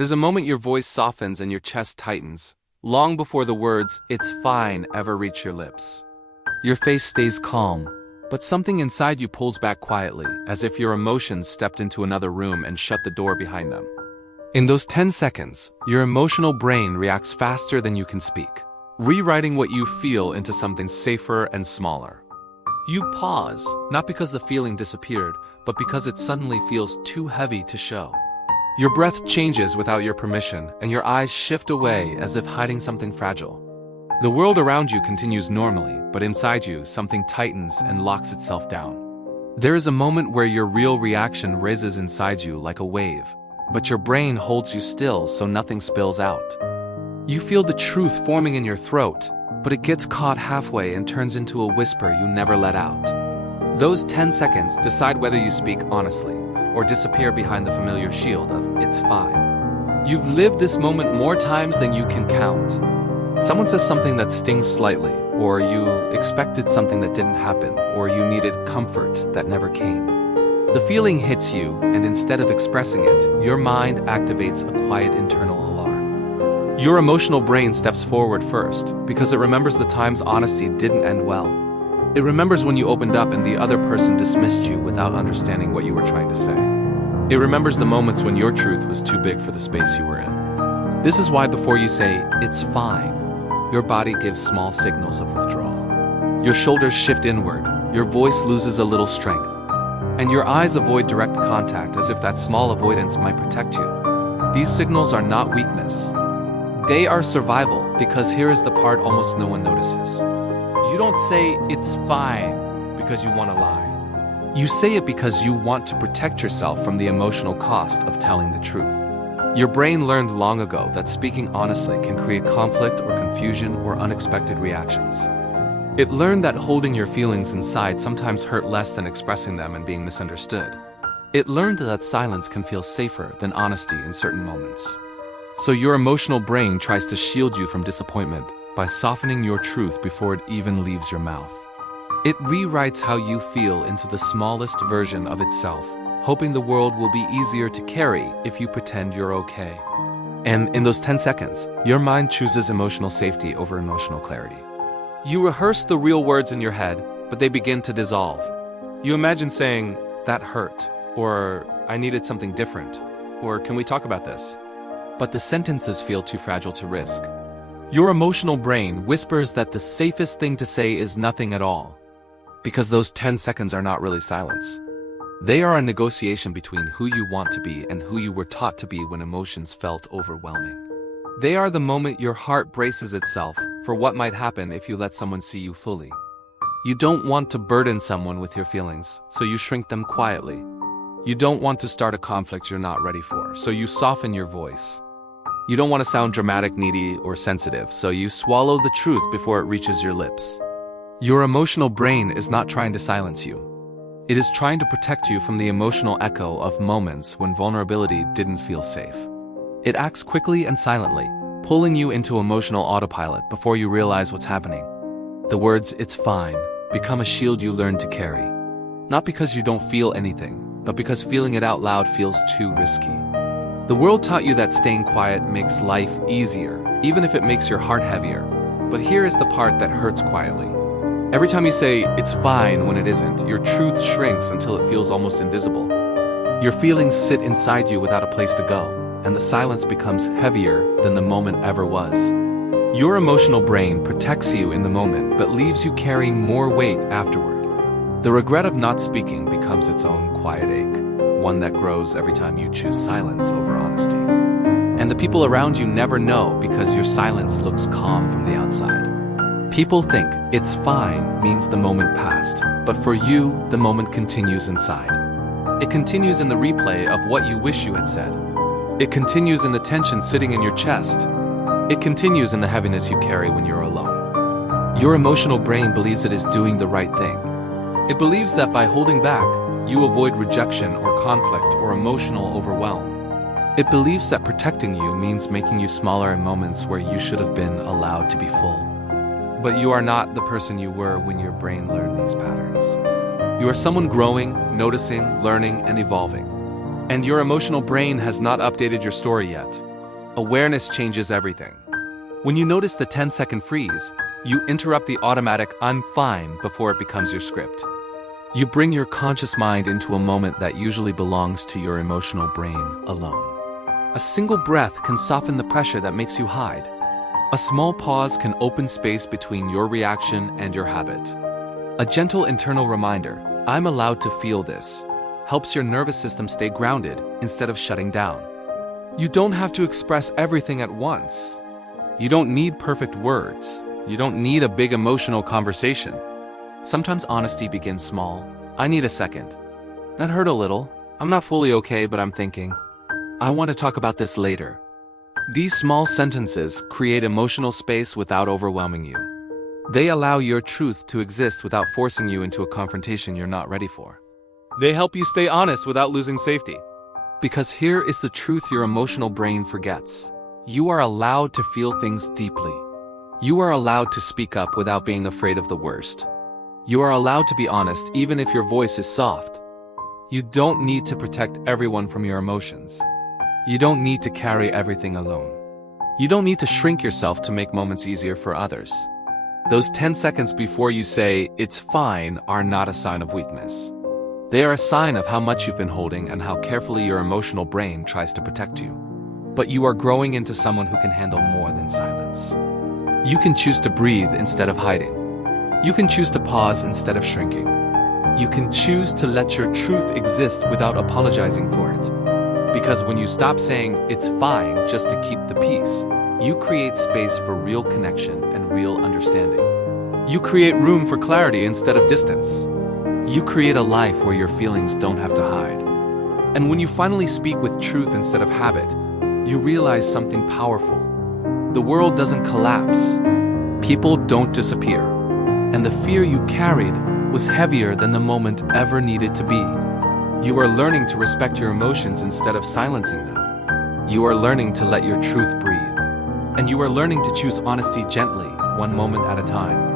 There's a moment your voice softens and your chest tightens, long before the words, "it's fine," ever reach your lips. Your face stays calm, but something inside you pulls back quietly, as if your emotions stepped into another room and shut the door behind them. In those 10 seconds, your emotional brain reacts faster than you can speak, rewriting what you feel into something safer and smaller. You pause, not because the feeling disappeared, but because it suddenly feels too heavy to show. Your breath changes without your permission, and your eyes shift away as if hiding something fragile. The world around you continues normally, but inside you, something tightens and locks itself down. There is a moment where your real reaction rises inside you like a wave, but your brain holds you still so nothing spills out. You feel the truth forming in your throat, but it gets caught halfway and turns into a whisper you never let out. Those 10 seconds decide whether you speak honestly, or disappear behind the familiar shield of "it's fine." You've lived this moment more times than you can count. Someone says something that stings slightly, or you expected something that didn't happen, or you needed comfort that never came. The feeling hits you, and instead of expressing it, your mind activates a quiet internal alarm. Your emotional brain steps forward first, because it remembers the times honesty didn't end well. It remembers when you opened up and the other person dismissed you without understanding what you were trying to say. It remembers the moments when your truth was too big for the space you were in. This is why before you say, "it's fine," your body gives small signals of withdrawal. Your shoulders shift inward, your voice loses a little strength, and your eyes avoid direct contact as if that small avoidance might protect you. These signals are not weakness. They are survival, because here is the part almost no one notices. You don't say, "it's fine," because you want to lie. You say it because you want to protect yourself from the emotional cost of telling the truth. Your brain learned long ago that speaking honestly can create conflict or confusion or unexpected reactions. It learned that holding your feelings inside sometimes hurt less than expressing them and being misunderstood. It learned that silence can feel safer than honesty in certain moments. So your emotional brain tries to shield you from disappointment by softening your truth before it even leaves your mouth. It rewrites how you feel into the smallest version of itself, hoping the world will be easier to carry if you pretend you're okay. And in those 10 seconds, your mind chooses emotional safety over emotional clarity. You rehearse the real words in your head, but they begin to dissolve. You imagine saying, "that hurt," or "I needed something different," or "can we talk about this?" But the sentences feel too fragile to risk. Your emotional brain whispers that the safest thing to say is nothing at all, because those 10 seconds are not really silence. They are a negotiation between who you want to be and who you were taught to be when emotions felt overwhelming. They are the moment your heart braces itself for what might happen if you let someone see you fully. You don't want to burden someone with your feelings, so you shrink them quietly. You don't want to start a conflict you're not ready for, so you soften your voice. You don't want to sound dramatic, needy, or sensitive, so you swallow the truth before it reaches your lips. Your emotional brain is not trying to silence you. It is trying to protect you from the emotional echo of moments when vulnerability didn't feel safe. It acts quickly and silently, pulling you into emotional autopilot before you realize what's happening. The words, "it's fine," become a shield you learn to carry. Not because you don't feel anything, but because feeling it out loud feels too risky. The world taught you that staying quiet makes life easier, even if it makes your heart heavier. But here is the part that hurts quietly. Every time you say, "it's fine," when it isn't, your truth shrinks until it feels almost invisible. Your feelings sit inside you without a place to go, and the silence becomes heavier than the moment ever was. Your emotional brain protects you in the moment, but leaves you carrying more weight afterward. The regret of not speaking becomes its own quiet ache, one that grows every time you choose silence over honesty. And the people around you never know because your silence looks calm from the outside. People think "it's fine" means the moment passed, but for you, the moment continues inside. It continues in the replay of what you wish you had said. It continues in the tension sitting in your chest. It continues in the heaviness you carry when you're alone. Your emotional brain believes it is doing the right thing. It believes that by holding back, you avoid rejection or conflict or emotional overwhelm. It believes that protecting you means making you smaller in moments where you should have been allowed to be full. But you are not the person you were when your brain learned these patterns. You are someone growing, noticing, learning, and evolving. And your emotional brain has not updated your story yet. Awareness changes everything. When you notice the 10-second freeze, you interrupt the automatic "I'm fine" before it becomes your script. You bring your conscious mind into a moment that usually belongs to your emotional brain alone. A single breath can soften the pressure that makes you hide. A small pause can open space between your reaction and your habit. A gentle internal reminder, "I'm allowed to feel this," helps your nervous system stay grounded instead of shutting down. You don't have to express everything at once. You don't need perfect words. You don't need a big emotional conversation. Sometimes honesty begins small. "I need a second. That hurt a little. I'm not fully okay, but I'm thinking. I want to talk about this later." These small sentences create emotional space without overwhelming you. They allow your truth to exist without forcing you into a confrontation you're not ready for. They help you stay honest without losing safety. Because here is the truth your emotional brain forgets. You are allowed to feel things deeply. You are allowed to speak up without being afraid of the worst. You are allowed to be honest even if your voice is soft. You don't need to protect everyone from your emotions. You don't need to carry everything alone. You don't need to shrink yourself to make moments easier for others. Those 10 seconds before you say, "It's fine," are not a sign of weakness. They are a sign of how much you've been holding and how carefully your emotional brain tries to protect you. But you are growing into someone who can handle more than silence. You can choose to breathe instead of hiding. You can choose to pause instead of shrinking. You can choose to let your truth exist without apologizing for it. Because when you stop saying, "It's fine," just to keep the peace, you create space for real connection and real understanding. You create room for clarity instead of distance. You create a life where your feelings don't have to hide. And when you finally speak with truth instead of habit, you realize something powerful. The world doesn't collapse. People don't disappear. And the fear you carried was heavier than the moment ever needed to be. You are learning to respect your emotions instead of silencing them. You are learning to let your truth breathe. And you are learning to choose honesty gently, one moment at a time.